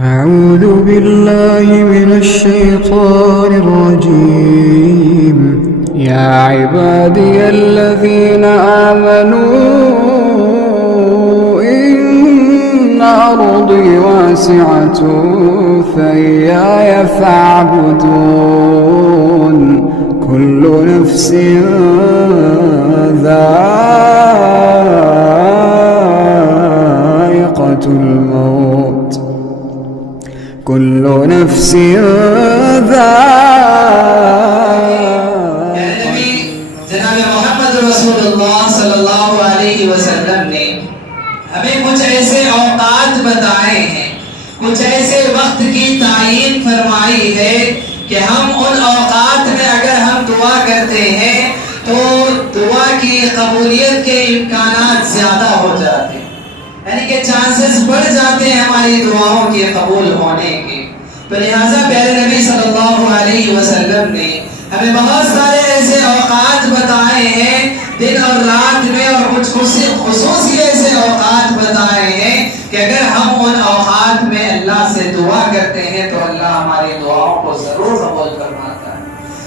أعوذ بالله من الشيطان الرجيم يا عبادي الذين آمنوا إن أرضي واسعة فإياي فاعبدون كل نفس ذائقة الموت كل نفس جناب محمد رسول اللہ صلی اللہ علیہ وسلم نے ہمیں کچھ ایسے اوقات بتائے ہیں، کچھ ایسے وقت کی تعین فرمائی ہے کہ ہم ان اوقات میں اگر ہم دعا کرتے ہیں تو دعا کی قبولیت کے امکانات زیادہ ہو جاتے ہیں، یعنی کہ چانسز بڑھ جاتے ہیں ہماری دعاؤں کے قبول ہونے کے۔ تو لہٰذا پیارے نبی صلی اللہ علیہ وسلم نے ہمیں بہت سارے ایسے اوقات بتائے ہیں دن اور رات میں، اور کچھ خصوصی ایسے اوقات بتائے ہیں کہ اگر ہم ان اوقات میں اللہ سے دعا کرتے ہیں تو اللہ ہماری دعاؤں کو ضرور قبول فرماتا ہے۔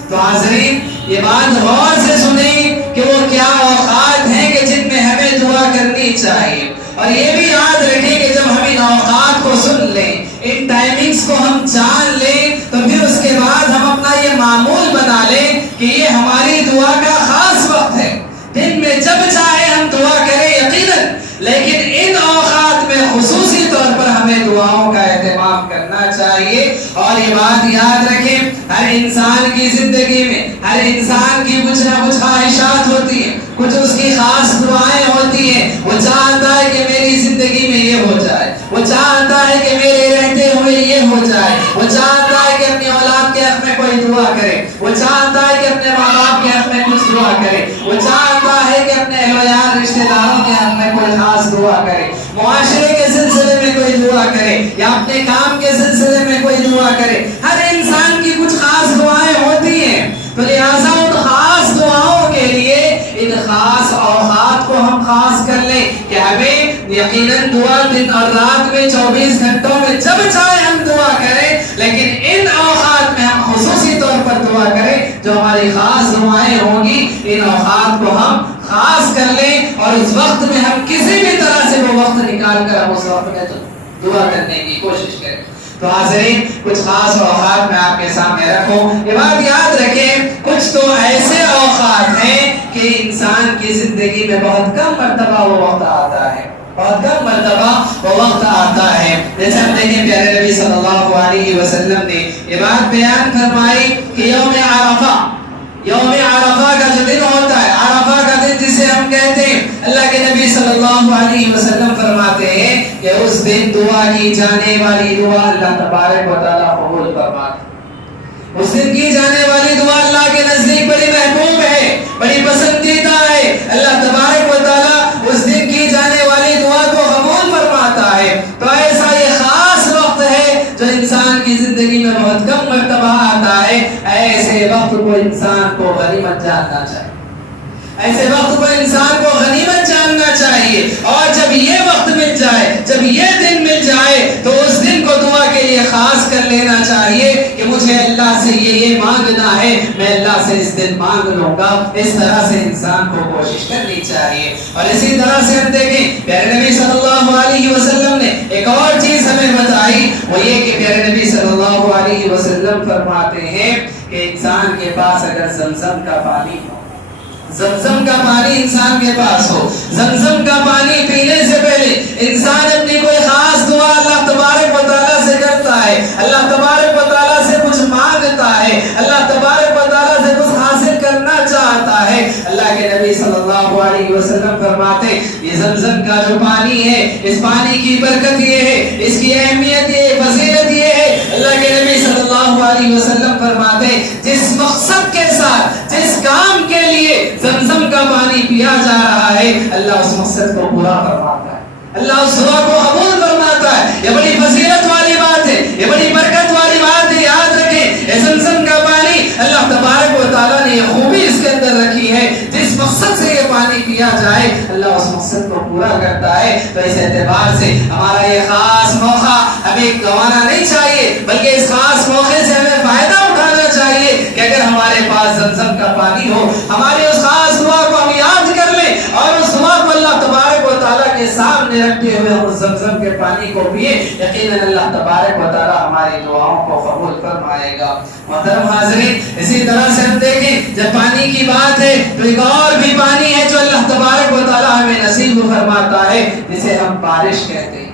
تو حاضرین، یہ بات غور سے سنیں کہ وہ کیا اوقات ہیں کہ جن میں ہمیں دعا کرنی چاہیے، اور یہ بھی یاد رکھیں کہ جب ہم ان اوقات کو سن لیں، ان ٹائمنگز کو ہم جان لیں، تو پھر اس کے بعد ہم اپنا یہ معمول بنا لیں کہ یہ ہماری دعا کا خاص وقت ہے۔ دن میں جب چاہے ہم دعا کریں یقیناً، لیکن ان اوقات میں خصوصی طور پر ہمیں دعاؤں کا اہتمام کرنا چاہیے۔ اور یہ بات یاد رکھیں، ہر انسان کی زندگی میں ہر انسان کی کچھ نہ کچھ خواہشات ہوتی ہیں، کچھ اس کی خاص دعائیں ہوتی ہیں۔ وہ چاہتا ہے کہ میری زندگی میں یہ ہو جائے، وہ چاہتا ہے کہ میرے رہتے ہوئے یہ ہو جائے، وہ چاہتا ہے کہ اپنی اولاد کے حق میں کوئی دعا کرے، وہ چاہتا ہے کہ اپنے ماں باپ کے حق میں کچھ دعا کرے، وہ چاہتا ہے کہ اپنے اہل و عیال رشتہ داروں کے حق میں کوئی خاص دعا کرے، معاشرے کے سلسلے میں کوئی دعا کرے، یا اپنے کام کے سلسلے میں کوئی دعا کرے۔ ہر انسان کی کچھ خاص دعائیں ہوتی ہیں، تو لہٰذا ان خاص دعاؤں کے لیے ان خاص اوقات کو ہم خاص کر لیں کہ ہمیں یقیناً دعا دن اور رات میں 24 گھنٹوں میں جب چاہے ہم دعا کریں، لیکن ان اوقات میں ہم خصوصی طور پر دعا کریں۔ جو ہماری خاص دعائیں ہوں گی ان اوقات کو ہم خاص کر لیں، اور اس وقت میں ہم کسی بھی طرح سے وہ وقت نکال کر ہم اس وقت میں دعا کرنے کی کوشش کریں۔ تو حاضرین، کچھ خاص اوقات میں آپ کے سامنے رکھوں۔ یہ بات یاد رکھیں، کچھ تو ایسے اوقات ہیں کہ انسان کی زندگی میں بہت کم مرتبہ وہ وقت آتا ہے، بہت کم مرتبہ وہ وقت آتا ہے۔ جیسے ہم دیکھیں پیارے نبی صلی اللہ علیہ وسلم نے یہ بات بیان فرمائی کہ یوم عرفہ کا جو دن ہوتا ہے، عرفہ کا دن جسے ہم کہتے ہیں، اللہ کے نبی صلی اللہ علیہ وسلم فرماتے ہیں کہ اس دن دعا کی جانے والی دعا اللہ تبارک و تعالیٰ قبول فرماتا ہے۔ اس دن کی جانے والی دعا اللہ کے نزدیک بڑی محبوب ہے، بڑی پسندیدہ ہے۔ اللہ تبارک و تعالیٰ اس دن کی جانے والی دعا کو قبول فرماتا ہے۔ تو ایسا یہ خاص وقت ہے جو انسان کی زندگی میں بہت کم مرتبہ آتا ہے۔ ایسے وقت کو انسان کو غنیمت جاننا چاہیے، ایسے وقت کو انسان کو غنیمت جاننا چاہیے۔ اور جب یہ وقت مل جائے، جب یہ دن مل جائے، تو اس دن کو دعا کے لیے خاص کر لینا چاہیے کہ مجھے اللہ سے یہ مانگنا ہے، میں اللہ سے اس دن مانگ لوں گا۔ اس طرح سے انسان کو کوشش کرنی چاہیے۔ اور اسی طرح سے ہم دیکھیں، پیارے نبی صلی اللہ علیہ وسلم نے ایک اور چیز ہمیں بتائی، وہ یہ کہ پیارے نبی صلی اللہ علیہ وسلم فرماتے ہیں کہ انسان کے پاس اگر زمزم کا پانی ہو، زمزم کا پانی انسان کے پاس ہو، زمزم کا پانی پینے سے پہلے انسان اپنی کوئی خاص دعا اللہ تبارک و تعالیٰ سے کرتا ہے، اللہ تبارک و تعالیٰ سے کچھ مانگتا ہے، اللہ تبارک و تعالیٰ سے کچھ حاصل کرنا چاہتا ہے، اللہ کے نبی صلی اللہ علیہ وسلم فرماتے یہ زمزم کا جو پانی ہے، اس پانی کی برکت یہ ہے، اس کی اہمیت یہ، فضیلت یہ ہے۔ اللہ کے نبی صلی اللہ علیہ وسلم فرماتے جس مقصد کے ساتھ، جس کام کے لیے زمزم کا پانی پیا جا رہا ہے، اللہ اس مقصد کو پورا فرماتا ہے، اللہ اس دعا کو قبول فرماتا ہے۔ یہ بڑی فضیلت والی بات ہے، یہ بڑی برکت والی بات ہے۔ یاد رکھیں، یہ زمزم کا پانی اللہ تبارک و تعالیٰ نے یہ خوبی اس کے اندر رکھی ہے، جس مقصد سے یہ پانی پیا جائے اللہ اس مقصد کو پورا پورا کرتا ہے. تو اس اعتبار سے ہمارا یہ خاص موقع ہمیں گنوانا نہیں چاہیے، بلکہ اس خاص موقع سے ہمیں فائدہ اٹھانا چاہیے کہ اگر ہمارے پاس زمزم کا پانی ہو، ہمارے اس خاص دعا کو ہم یاد کر لیں اور اس دعا کو اللہ تبارک و تعالیٰ کے سامنے رکھتے ہوئے ہم اس زمزم کے پانی کو پیے، یقیناً اللہ تبارک و تعالیٰ ہماری دعاؤں کو قبول فرمائے گا. محترم حاضرین، اسی طرح سے ہم دیکھیں جب پانی کی بات ہے تو ایک اور بھی پانی ہے جو اللہ تبارک و تعالیٰ ہمیں نصیب فرماتا ہے، جسے ہم بارش کہتے ہیں.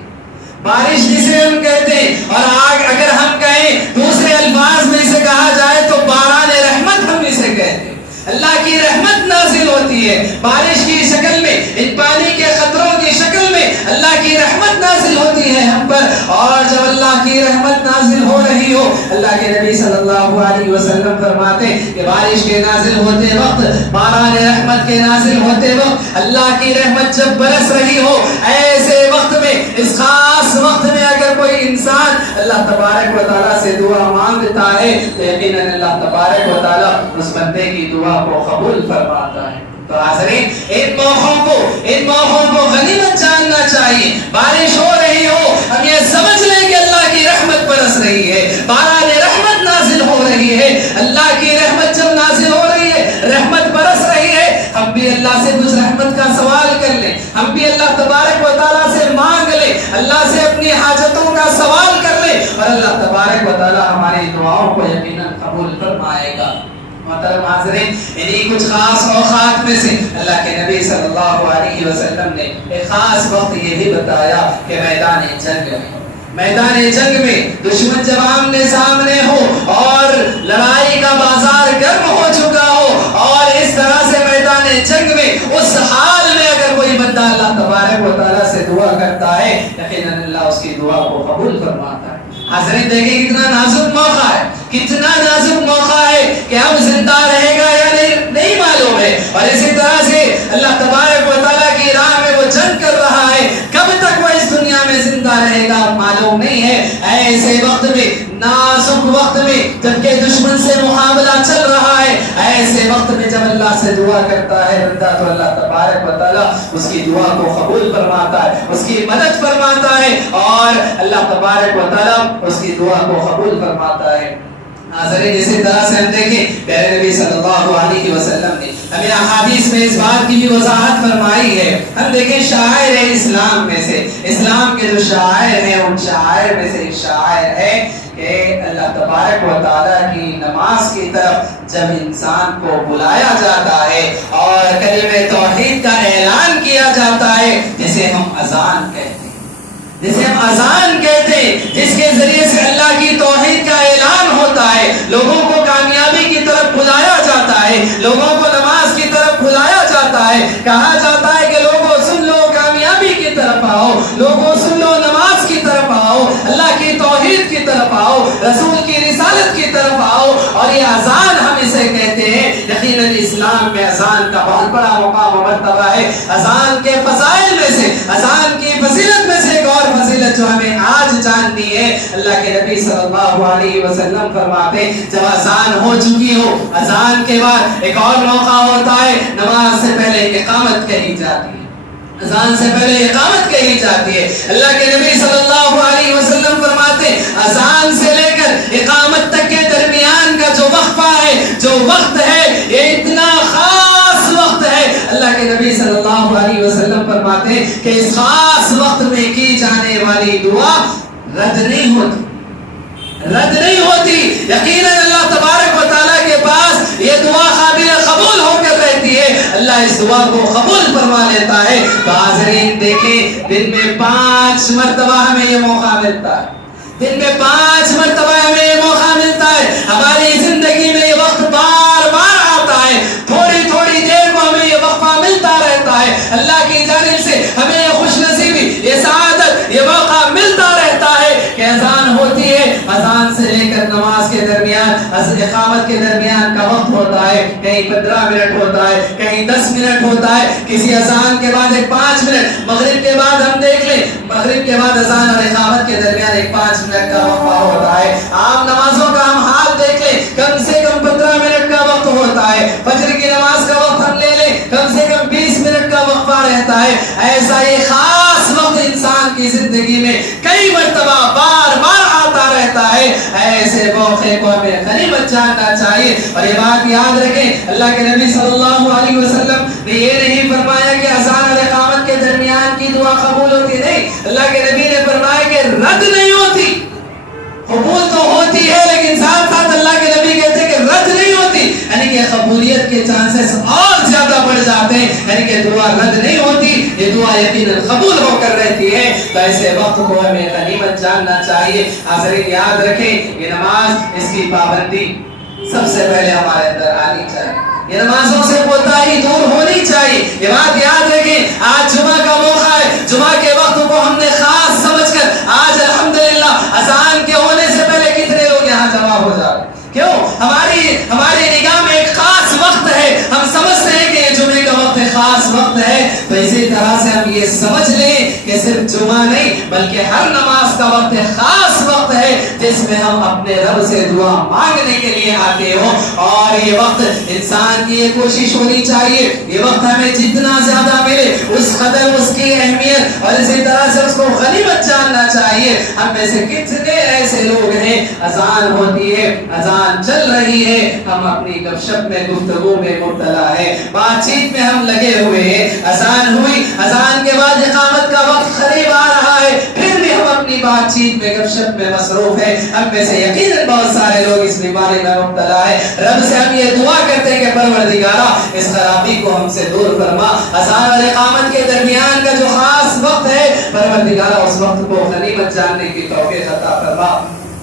بارش جسے ہم کہتے ہیں، اور اگر ہم کہیں دوسرے الفاظ میں اسے کہا جائے تو باران رحمت ہم اسے کہتے ہیں. اللہ کی رحمت نازل ہوتی ہے بارش کی شکل میں، ان پانی کے قطروں کی شکل میں اللہ کی رحمت نازل ہوتی ہے ہم پر. اور جب اللہ کی رحمت نازل ہو رہی ہو، اللہ کے نبی صلی اللہ علیہ وسلم فرماتے کہ بارش کے نازل ہوتے وقت، باران رحمت کے نازل ہوتے وقت، اللہ کی رحمت جب برس رہی ہو، ایسے وقت میں، اس خاص وقت میں اگر کوئی انسان اللہ تبارک و تعالیٰ سے دعا مانگتا ہے تو یقیناً اللہ تبارک و تعالیٰ اس بندے کی دعا کو قبول فرماتا ہے. تو حاضرین، ان موقعوں کو غنیمت جاننا چاہیے. بارش ہو رہی ہو، ہم یہ سمجھ لیں کہ اللہ کی رحمت برس رہی ہے، باران رحمت نازل ہو رہی ہے. اللہ کی رحمت جب نازل ہو رہی ہے، رحمت برس رہی ہے، ہم بھی اللہ سے اس رحمت کا سوال کر لیں، ہم بھی اللہ تبارک و تعالیٰ سے مانگ لیں، اللہ سے اپنی حاجتوں کا سوال کر لیں، اور اللہ تبارک و تعالیٰ ہماری دعاؤں کو یقیناً قبول فرمائے گا. محترم حاضرین، انہی کچھ خاص اوقات میں سے اللہ کے نبی صلی اللہ علیہ وسلم نے ایک خاص وقت یہ بھی بتایا کہ میدان جنگ میں دشمن جب آمنے سامنے ہو اور لڑائی کا بازار گرم ہو چکا ہو، اور اس طرح سے میدان جنگ میں اس حال میں اگر کوئی بندہ اللہ تبارک و تعالیٰ سے دعا کرتا ہے، یقیناً اللہ اس کی دعا کو قبول فرماتا ہے. حضرت دیکھیں کتنا نازک موقع ہے، کتنا نازک موقع ہے کہ اب زندہ رہے گا یا نہیں معلوم ہے. اور اسی طرح سے اللہ تبارک و تعالیٰ کی راہ میں وہ جنگ کر رہا ہے، کب تک وہ اس دنیا میں زندہ رہے گا معلوم نہیں ہے. ایسے وقت میں، نازک وقت میں، جبکہ دشمن سے مقابلہ چل رہا ہے، ایسے وقت میں جب اللہ سے دعا کرتا ہے بندہ تو اللہ تبارک و تعالیٰ اس کی دعا کو قبول فرماتا ہے، اس کی مدد فرماتا ہے، اور اللہ تبارک و تعالیٰ اس کی دعا کو قبول فرماتا ہے. حاضرین، اسی طرح سے ہم دیکھیں پیارے نبی صلی اللہ علیہ وسلم نے ہمیں احادیث میں اس بات کی بھی وضاحت فرمائی ہے. ہم دیکھیں شاعر اسلام میں سے، اسلام کے جو شاعر ہیں ان شاعر میں سے ایک شاعر ہے کہ اللہ تبارک و تعالیٰ کی نماز کی طرف جب انسان کو بلایا جاتا ہے اور کلمہ توحید کا اعلان کیا جاتا ہے، جسے ہم اذان کہتے ہیں، جس کے ذریعے سے اللہ کی توحید کا اعلان ہوتا ہے، لوگوں کو کامیابی کی طرف بلایا جاتا ہے، لوگوں کو نماز کی طرف بلایا جاتا ہے. کہا جاتا ہے کہ لوگوں سن لو، کامیابی کی طرف آؤ، لوگوں سن لو، نماز کی طرف آؤ، اللہ کی توحید کی طرف آؤ، رسول کی رسالت کی طرف آؤ. اور یہ اذان ہم اسے کہتے ہیں. یقیناً اسلام میں اذان کا بہت بڑا مقام و مرتبہ ہے. اذان کے فضائل میں سے، اذان کی فضیلت میں سے ایک اور فضیلت جو ہمیں آج جاننی ہے، اللہ کے نبی صلی اللہ علیہ وسلم فرماتے جب اذان ہو چکی ہو، اذان کے بعد ایک اور موقع ہوتا ہے، نماز سے پہلے اقامت کہی جاتی ہے، اذان سے پہلے اقامت کہی جاتی ہے. اللہ کے نبی صلی اللہ علیہ وسلم فرماتے اذان سے لے کر اقامت تک کے درمیان کا جو وقفہ ہے، جو وقت ہے، یہ اتنا خاص وقت ہے. اللہ کے نبی صلی اللہ علیہ وسلم فرماتے ہیں کہ اس خاص وقت میں کی جانے والی دعا رد نہیں ہوتی. یقیناً اللہ تبارک و تعالیٰ کے پاس یہ دعا قابل قبول ہو کر رہتی ہے، اللہ اس دعا کو قبول فرما لیتا ہے. تو حاضرین دیکھیں، دن میں 5 مرتبہ ہمیں یہ موقع ملتا ہے، دن میں 5 مرتبہ ہمیں یہ موقع ملتا ہے. ہماری زندگی میں یہ وقت بار بار آتا ہے، تھوڑی تھوڑی دیر کو ہمیں یہ وقفہ ملتا رہتا ہے. اللہ کی جانب سے ہمیں یہ خوش نصیبی، یہ سعادت، یہ موقع ملتا رہتا ہے کہ اذان ہوتی ہے، اذان سے لے کر نماز کے درمیان، اقامت کے درمیان کا وقت ہوتا ہے، کہیں 15 منٹ ہوتا ہے، کہیں 10 منٹ ہوتا ہے، کسی اذان کے بعد ایک 5 منٹ، مغرب کے بعد ہم دیکھ لیں، مغرب کے بعد اذان اور اقامت کے درمیان ایک 5 منٹ کا وقفہ ہوتا ہے. عام نمازوں کا ہم حال دیکھ لیں، کم سے کم 15 منٹ کا وقت ہوتا ہے. فجر کی نماز کا وقت ہم لے لیں، کم سے کم 20 منٹ کا وقفہ رہتا ہے. ایسا یہ خاص وقت انسان کی زندگی میں کئی مرتبہ بار بار آتا رہتا ہے. ایسے موقع کو ہمیں غنیمت جاننا چاہیے. اور یہ بات یاد رکھیں, اللہ کے نبی صلی اللہ علیہ وسلم نے یہ نہیں فرمایا کہ اذان اور اقامت کے درمیان کی دعا قبول ہوتی نہیں. اللہ کے نبی نے فرمایا کہ رد نہیں ہوتی, قبول تو ہوتی ہے لیکن ساتھ ساتھ اللہ کے نبی کہتے ہیں کہ رد نہیں ہوتی, یعنی کہ قبولیت کے چانسز اور زیادہ بڑھ جاتے ہیں. یعنی کہ دعا رد نہیں ہوتی, یہ دعا یقیناً قبول ہو کر رہتی ہے. تو ایسے وقت کو ہمیں غنیمت جاننا چاہیے. حاضرین یاد رکھیں, یہ نماز, اس کی پابندی سب سے پہلے ہمارے اندر آنی چاہیے. یہ نمازوں سے کوتاہی دور ہونی چاہیے. یہ بات یاد رکھیں, آج جمعہ کا موقع ہے, جمعہ کے وقت کو ہم نے خاص سمجھ کر آج الحمدللہ اذان کے ہونے سے پہلے کتنے لوگ یہاں جمع ہو جائے. کیوں؟ ہماری نگاہ میں ایک خاص وقت ہے, ہم سمجھتے ہیں کہ یہ جمعے کا وقت خاص وقت ہے. تو اسی طرح سے ہم یہ سمجھ لیں کہ صرف جمعہ نہیں بلکہ ہر نماز کا وقت خاص وقت ہے جس میں ہم اپنے رب سے دعا مانگنے کے لیے آتے ہوں. اور یہ وقت انسان کی یہ کوشش ہونی چاہیے, یہ وقت ہمیں جتنا زیادہ ملے اس قدر اس کی اہمیت اور اسی طرح سے اس کو غنیمت جاننا چاہیے. ہم میں سے کتنے ایسے لوگ ہیں, اذان ہوتی ہے, اذان چل رہی ہے, ہم اپنی گپ شپ میں گفتگو میں مبتلا ہے, بات چیت میں ہم لگے ہوئے ہیں. اذان ہوئی, اذان کے بعد اقامت کا وقت قریب آ رہا ہے, پھر بھی ہم اپنی بات چیت میں گپ شپ میں مصروف ہیں. ہم میں سے یقیناً بہت سارے لوگ اس بیماری میں مبتلا ہے. رب سے ہم یہ دعا کرتے ہیں کہ پروردگارا اس خرابی کو ہم سے دور فرما. اذان اور اقامت کے درمیان کا جو خاص وقت ہے, پروردگارا اس وقت کو غنیمت جاننے کی توفیق عطا فرما.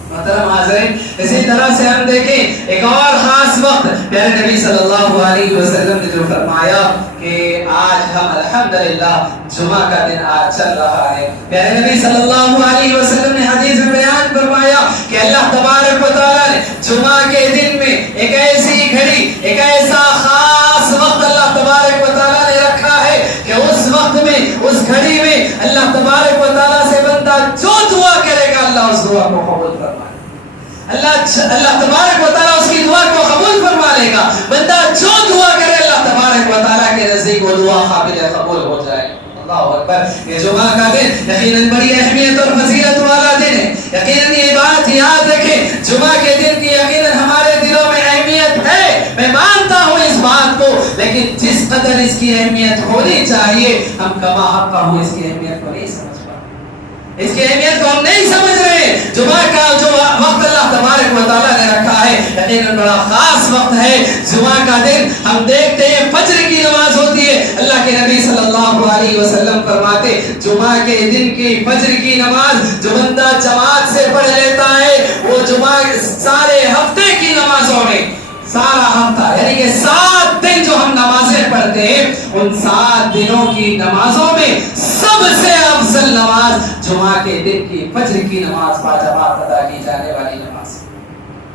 محترم حاضرین, اسی طرح سے ہم دیکھیں ایک اور خاص وقت پیارے نبی صلی اللہ علیہ وسلم نے جو فرمایا کہ آج ہم الحمدللہ جمعہ کا دن آج چل رہا ہے. پیارے نبی صلی اللہ علیہ وسلم نے حدیث میں بیان فرمایا کہ اللہ تبارک و تعالیٰ نے جمعہ کے دن میں ایک ایسی گھڑی, ایک ایسا خاص وقت اللہ تبارک و تعالیٰ نے رکھا ہے کہ اس وقت میں, اس گھڑی میں اللہ تبارک و تعالیٰ سے بندہ جو دعا کرے گا اللہ اس دعا کو قبول فرمائے. اللہ تبارک و تعالیٰ اس کی دعا کو قبول فرما لے گا. بندہ جو دعا کرے اللہ تبارک و تعالیٰ کے نزدیک وہ دعا قابل قبول ہو جائے. اللہ اکبر. یہ جمعہ کا دن یقیناً بڑی اہمیت اور فضیلت والا دن ہے. یقیناً یہ بات یاد رکھیں, جمعہ کے دن کی یقیناً ہمارے دلوں میں اہمیت ہے, میں مانتا ہوں اس بات کو, لیکن جس قدر اس کی اہمیت ہونی چاہیے ہم کما حقہ ہوں اس کی اہمیت کو نہیں سمجھ پاتے, اس کی اہمیت کو ہم نہیں سمجھ رہے. جمعہ کا جو وقت اللہ تبارک و تعالیٰ نے رکھا ہے یقیناً بڑا خاص وقت ہے. جمعہ کا دن ہم دیکھتے ہیں فجر کی نماز ہوتی ہے. اللہ کے نبی صلی اللہ علیہ وسلم فرماتے جمعہ کے دن کی فجر کی نماز جو بندہ جماعت سے پڑھ لیتا ہے وہ جمعہ سارے ہفتے کی نمازوں میں, سارا ہفتہ یعنی کہ 7 دن جو ہم نمازیں پڑھتے ہیں ان 7 دنوں کی نمازوں میں سب سے افضل نماز جمعہ کے دن کی فجر کی نماز باجماعت ادا کی جانے والی نماز.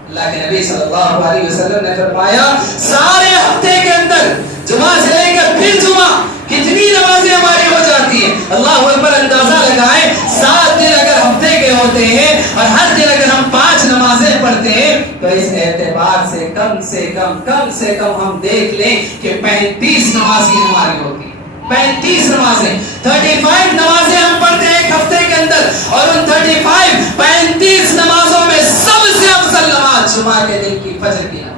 اللہ کے نبی صلی اللہ علیہ وسلم نے فرمایا سارے ہفتے کے اندر جمعہ سے لے کر پھر جمعہ کتنی نمازیں ہماری ہو جاتی ہیں. اللہ اکبر. اندازہ لگائیں 7 دن اگر ہفتے کے ہوتے ہیں اور ہر دن اگر ہم 5 نمازیں پڑھتے ہیں تو اس اعتبار سے کم سے کم ہم دیکھ لیں کہ 35 نمازیں ہماری ہوتی ہیں. 35 نمازیں, 35 نمازیں ہم پڑھتے ہیں ایک ہفتے کے اندر, اور ان 35 نمازوں میں سب سے افضل نماز جمعہ کے دن کی فجر کی نماز.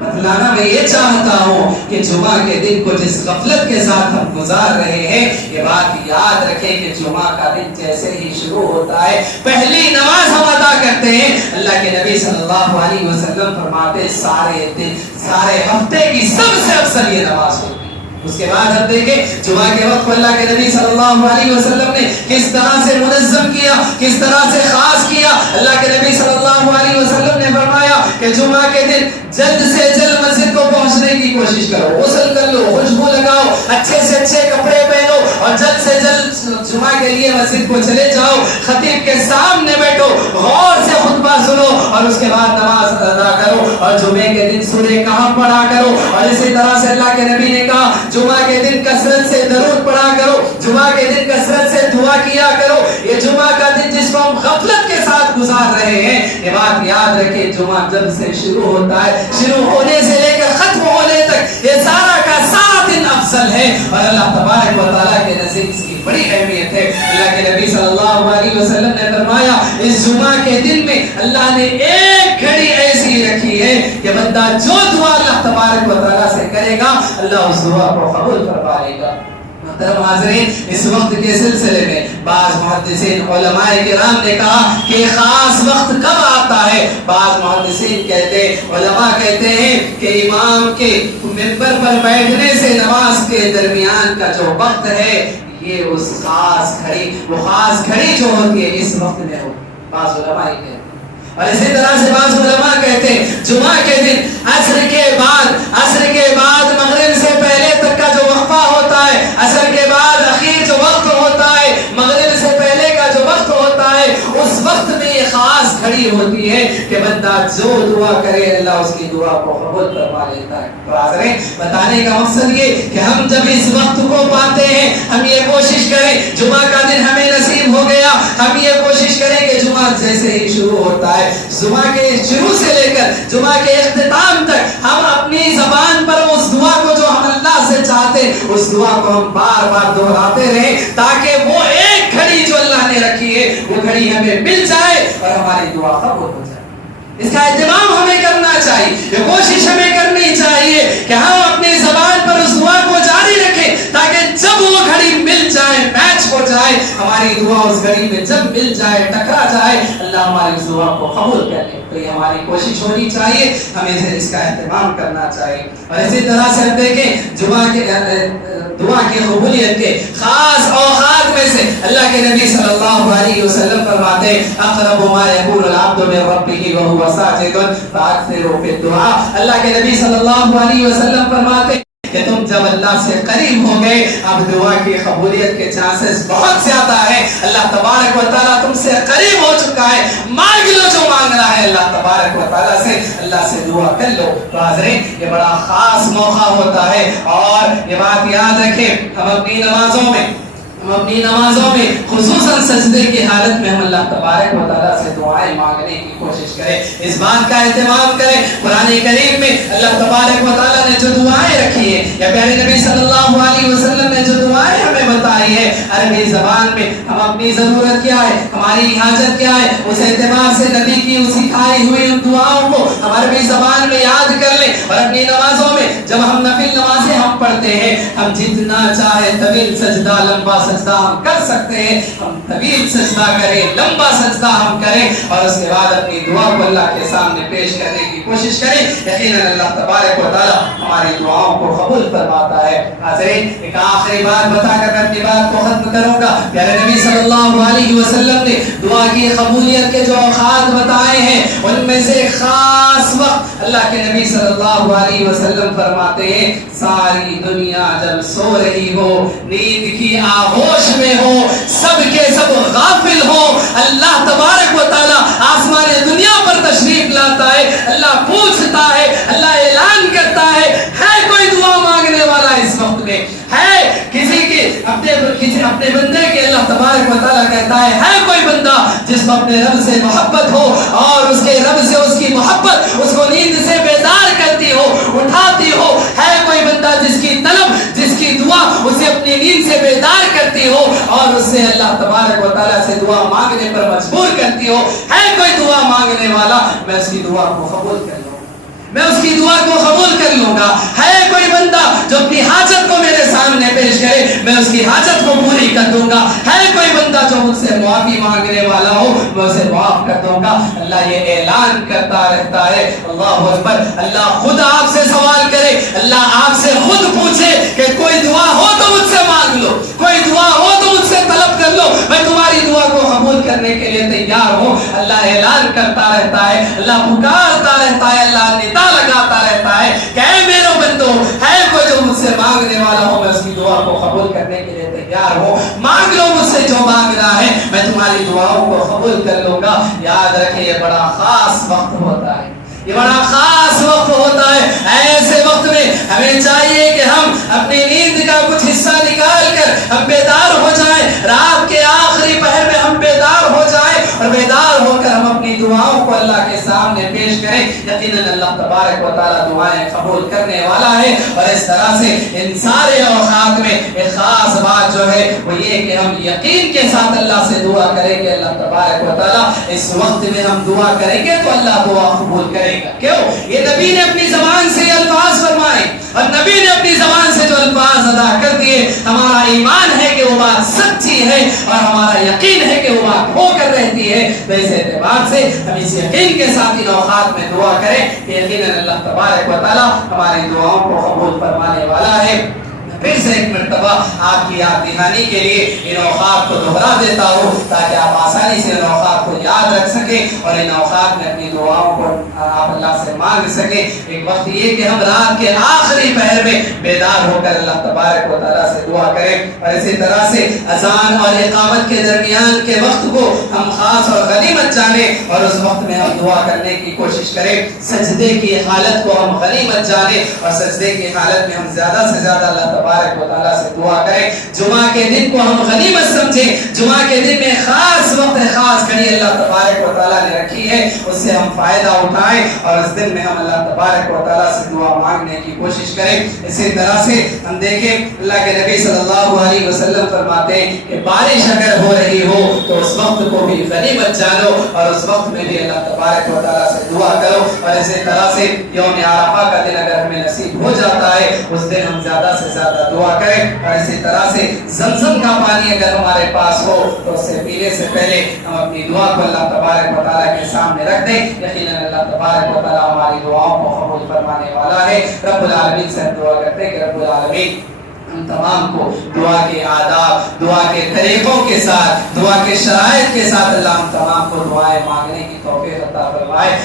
بتلانا میں یہ چاہتا ہوں کہ جمعہ کے دن کو جس غفلت کے ساتھ ہم گزار رہے ہیں یہ بات یاد رکھیں کہ جمعہ کا دن جیسے ہی شروع ہوتا ہے پہلی نماز ہم ادا کرتے ہیں. اللہ کے نبی صلی اللہ علیہ وسلم فرماتے سارے ہفتے کی سب سے افضل یہ نماز ہوتی ہے. اس کے بعد ہم دیکھیں جمعہ کے وقت کو اللہ کے نبی صلی اللہ علیہ وسلم نے کس طرح سے منظم کیا, کس طرح سے خاص کیا. اللہ کے نبی صلی اللہ علیہ وسلم نے فرمایا کہ جمعہ کے دن جلد سے جلد مسجد کو پہنچنے کی کوشش کرو, غسل کر لو, خوشبو لگاؤ, اچھے سے اچھے کپڑے پہنو اور جلد سے جلد جمعہ کے لیے مسجد کو چلے جاؤ. خطیب کے سامنے بیٹھو, غور سے خطبہ سنو اور اس کے بعد نماز ادا کرو, اور جمعے کے دن سورہ کہف پڑھا کرو. اور اسی طرح سے اللہ کے نبی نے کہا جمعہ کے دن کثرت سے درود پڑھا کرو, جمعہ کے دن کثرت سے دعا کیا کرو. یہ جمعہ کا دن جس کو ہم غفلت کے ساتھ گزار رہے ہیں یہ بات یاد رکھیں جمعہ جب سے شروع ہوتا ہے, شروع ہونے سے لے کر ختم ہونے تک یہ سارا کا سارا دن افضل افضل ہے اور اللہ تبارک و تعالیٰ کے نزدیک اس کی بڑی اہمیت ہے. اللہ کے نبی صلی اللہ علیہ وسلم نے فرمایا اس جمعہ کے دن میں اللہ نے ایک گھڑی ایسی رکھی ہے کہ بندہ جو دعا اللہ تبارک و تعالیٰ سے کرے گا اللہ اس دعا کو قبول فرما لے گا. محترم حاضرین, اس وقت کے سلسلے میں بعض محدثین علماء کرام نے کہا کہ خاص وقت کب آتا ہے. بعض محدثین کہتے, علماء کہتے ہیں کہ امام کے منبر پر بیٹھنے سے نماز کے درمیان کا جو وقت ہے یہ اس خاص گھڑی, وہ خاص گھڑی جو ہوتی ہے اس وقت میں ہو. بعض علماء کہتے ہیں. اور اسی طرح سے بعض علماء کہتے ہیں جمعہ کے دن عصر کے بعد مغرب سے پہلے تک کا جو وقفہ ہوتا ہے, عصر کے بعد اخیر جو وقت ہوتا ہے, مغرب سے پہلے کا جو وقت ہوتا ہے, اس وقت میں یہ خاص گھڑی ہوتی ہے کہ بندہ جو دعا کرے اللہ اس کی دعا کو قبول فرما لیتا ہے. تو حاضرین, بتانے کا مقصد یہ کہ ہم جب اس وقت کو پاتے ہیں ہم یہ کوشش کریں جمعہ کا دن ہمیں نصیب ہو گیا, ہم یہ کوشش کریں کہ جمعہ جیسے ہی شروع ہوتا ہے, جمعہ کے شروع سے لے کر جمعہ کے اختتام تک ہم اپنی زبان پر اس دعا کو جو ہم اللہ سے چاہتے اس دعا کو ہم بار بار دہراتے رہیں تاکہ وہ ایک گھڑی جو اللہ نے رکھی ہے وہ گھڑی ہمیں مل جائے اور ہماری دعا قبول ہو جائے. اس کا اہتمام ہمیں کرنا چاہیے, یہ کوشش ہمیں کرنی چاہیے کہ ہم اپنی زبان پر اس دعا کو جاری رکھیں تاکہ جب وہ گھڑی مل جائے, میچ ہو جائے, ہماری دعا اس گھڑی میں جب مل جائے, ٹکرا جائے, اللہ ہماری اس دعا کو قبول کر لے. تو یہ ہماری کوشش ہونی چاہیے, ہمیں اس کا اہتمام کرنا چاہیے. اور اسی طرح سے ہم دیکھیں جمعہ کے دعا کی قبولیت کے خاص اوقات میں سے اللہ کے نبی صلی اللہ علیہ وسلم فرماتے اقرب ما یکون العبد من ربہ وهو ساجد فاکثروا فی الدعاء. اللہ کے نبی صلی اللہ علیہ وسلم فرماتے کہ تم جب اللہ سے قریب ہو گئے اب دعا کی قبولیت کے چانسز بہت زیادہ ہیں. اللہ تبارک و تعالیٰ تم سے قریب ہو چکا ہے, مانگ لو جو مانگنا ہے اللہ تبارک و تعالیٰ سے, اللہ سے دعا کر لو. تو حاضرین, یہ بڑا خاص موقع ہوتا ہے اور یہ بات یاد رکھیں ہم اپنی نمازوں میں خصوصاً سجدے کی حالت میں ہم اللہ تبارک و تعالیٰ سے دعائیں مانگنے کی کوشش کریں, اس بات کا اہتمام کریں. قرآن کریم میں اللہ تبارک و تعالیٰ نے جو دعائیں رکھی ہیں یا پیارے نبی صلی اللہ علیہ وسلم نے جو دعائیں ہمیں بتائی ہے عربی زبان میں, ہم اپنی ضرورت کیا ہے, ہماری حاجت کیا ہے, اس اعتبار سے نبی کی سکھائی ہوئی ان دعاؤں کو ہم عربی زبان میں یاد کر لیں. اور اپنی نمازوں میں جب ہم نفل نمازیں ہم پڑھتے ہیں ہم جتنا چاہے طویل سجدہ, لمبا سجدہ ہم کر سکتے ہیں, ہم طویل سجدہ کریں, لمبا سجدہ ہم کریں اور اس کے بعد اپنی دعا کو اللہ کے سامنے پیش کرنے کی کوشش کریں. یقیناً اللہ تبارک و تعالیٰ ہماری دعاؤں کو قبول فرماتا ہے. حاضرین, ایک آخری بات بتا کر میں اپنی بات کو ختم کروں گا. پیارے نبی صلی اللہ علیہ وسلم نے دعا کی قبولیت کے جو اوقات بتائے ہیں ان میں سے خاص وقت اللہ کے نبی صلی اللہ علیہ وسلم فرماتے ہیں ساری دنیا جب سو رہی ہو, نیند کی آغوش میں ہو, سب کے سب غافل ہو, اللہ تبارک و تعالیٰ آسمان دنیا پر تشریف لاتا ہے, اللہ پوچھتا ہے, اللہ اعلان کرتا ہے کوئی دعا مانگنے والا اس وقت میں ہے, کسی اپنے بندے کے اللہ تبارک و تعالیٰ کہتا ہے کوئی بندہ جس کو اپنے رب سے محبت ہو اور اس کے رب سے اس کی محبت اس کو نیند سے بیدار کرتی ہو, اٹھاتی ہو, ہے کوئی بندہ جس کی طلب, جس کی دعا اسے اپنی نیند سے بیدار کرتی ہو اور اس سے اللہ تبارک و تعالیٰ سے دعا مانگنے پر مجبور کرتی ہو, ہے کوئی دعا مانگنے والا, میں اس کی دعا کو قبول کر لوں, میں اس کی دعا کو قبول کر لوں گا. ہے کوئی بندہ جو اپنی حاجت کو میرے سامنے پیش کرے میں اس کی حاجت کو پوری کر دوں گا. ہے کوئی بندہ جو مجھ سے معافی مانگنے والا ہو میں اسے معاف کر دوں گا. اللہ یہ اعلان کرتا رہتا ہے. اللہ اکبر. اللہ خود آپ سے سوال کرے, اللہ آپ سے خود پوچھے کہ کوئی دعا ہو تو مجھ سے مانگ لو, کوئی دعا ہو تو مجھ سے طلب کر لو, میں تمہاری دعا کو قبول کرنے کے لیے تیار ہوں. اللہ اعلان کرتا رہتا ہے, اللہ پکارتا رہتا ہے, اللہ ندا لگاتا رہتا ہے کہ اے میرے بندو, ہے کوئی جو مجھ سے مانگنے والا ہو میں اس کی دعا کو قبول کرنے کے لیے تیار ہوں, مانگ لو مجھ سے جو مانگنا ہے, میں تمہاری دعاؤں کو قبول کر لوں گا. یاد رکھیں یہ بڑا خاص وقت ہوتا ہے, یہ بڑا خاص وقت ہوتا ہے. ایسے وقت میں ہمیں چاہیے کہ ہم اپنی نیند کا کچھ حصہ نکال کر ہم بیدار ہو جائیں, رات کے آخری پہر میں ہم بیدار ہو جائیں اور بیدار ہو کر ہم اپنی دعاؤں کو اللہ کے سامنے پیش کریں. یقیناً اللہ تبارک و تعالیٰ دعائیں قبول کرنے والا ہے. اور اس طرح سے ان سارے اوقات میں ایک خاص بات جو ہے وہ یہ کہ ہم یقین کے ساتھ اللہ سے دعا کریں گے. اللہ تبارک و تعالیٰ اس وقت میں ہم دعا کریں گے تو اللہ دعا قبول کرے گا. کیوں؟ یہ نبی نے اپنی زبان سے یہ الفاظ فرمائے اور نبی نے اپنی زبان سے جو الفاظ ادا کر دیے. ہمارا ایمان ہے کہ وہ بات سچی ہے اور ہمارا یقین ہے کہ وہ بات ہو کر رہتی ہے. تو اس اعتبار سے ہم اس یقین کے ساتھ ان اوقات میں دعا کریں کہ یقیناً اللہ تبارک و تعالیٰ ہماری دعاؤں کو قبول فرمانے والا ہے. پھر سے ایک مرتبہ آپ کی یاد دہانی کے لیے ان اوقات کو دہرا دیتا ہوں تاکہ آپ آسانی سے ان اوقات کو یاد رکھ سکیں اور ان اوقات میں اپنی دعاؤں کو آپ اللہ سے مانگ سکیں. ایک وقت یہ کہ ہم رات کے آخری پہر میں بیدار ہو کر اللہ تبارک و تعالیٰ سے دعا کریں. اور اسی طرح سے اذان اور اقامت کے درمیان کے وقت کو ہم خاص اور غنیمت جانیں اور اس وقت میں ہم دعا کرنے کی کوشش کریں. سجدے کی حالت کو ہم غنیمت جانیں اور سجدے کی حالت میں ہم زیادہ سے زیادہ اللہ تبارک و تعالیٰ سے دعا کریں. جمعہ کے دن کو ہم غنیمت سمجھیں. جمعہ کے دن میں خاص وقت خاص گھڑی اللہ تبارک و تعالیٰ نے رکھی ہے, اس سے ہم فائدہ اٹھائیں اور اس دن میں ہم اللہ تبارک و تعالیٰ سے دعا مانگنے کی کوشش کریں. اسی طرح سے ہم دیکھیں اللہ کے نبی صلی اللہ علیہ وسلم فرماتے ہیں کہ بارش اگر ہو رہی ہو تو اس وقت کو بھی غنیمت جانو اور اس وقت میں بھی اللہ تبارک و تعالیٰ سے دعا کرو. اور اسی طرح سے یوم عرفہ کا دن اگر ہمیں نصیب ہو جاتا ہے اس دن ہم زیادہ سے زیادہ دعا کریں. اور اسی طرح سے زمزم کا پانی اگر ہمارے پاس ہو تو اسے پینے سے پہلے ہم اپنی دعا کو اللہ تبارک و تعالیٰ کے سامنے رکھ دیں. یقیناً اللہ تبارک و تعالیٰ ہماری دعاؤں کو قبول فرمانے والا ہے. رب العالمین سے ہم دعا کرتے ہیں کہ رب العالمین ہم تمام کو دعا کے آداب, دعا کے طریقوں کے ساتھ, دعا کے شرائط کے ساتھ اللہ ہم تمام کو دعائیں مانگنے کی توفیق عطا فرمائے.